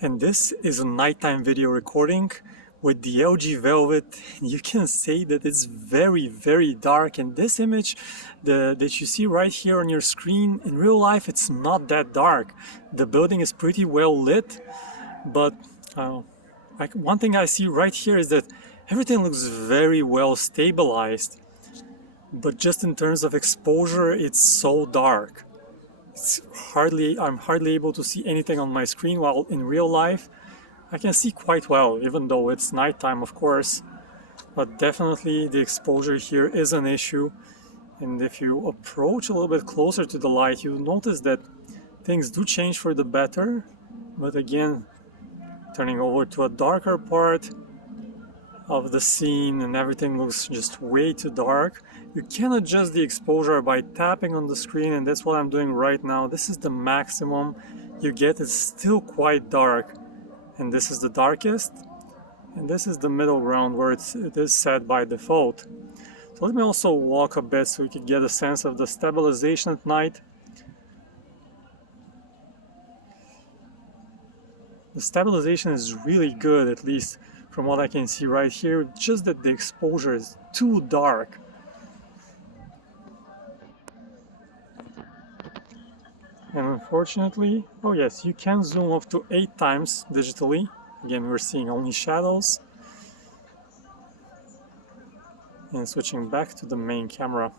And this is a nighttime video recording with the LG Velvet. You can say that it's very dark, and this image that you see right here on your screen, in real life it's not that dark. The building is pretty well lit, but one thing I see right here is that everything looks very well stabilized, but just in terms of exposure it's so dark. I'm hardly able to see anything on my screen, while in real life I can see quite well, even though it's nighttime, of course. But definitely the exposure here is an issue, and if you approach a little bit closer to the light, you'll notice that things do change for the better. But again, turning over to a darker part of the scene and everything looks just way too dark. You can adjust the exposure by tapping on the screen, and that's what I'm doing right now. This is the maximum you get. It's still quite dark, and this is the darkest, and this is the middle ground where it is set by default. So let me also walk a bit so we can get a sense of the stabilization at night. The stabilization is really good, at least from what I can see right here, just that the exposure is too dark. And unfortunately, oh yes, you can zoom up to 8 times digitally. Again, we're seeing only shadows. And switching back to the main camera.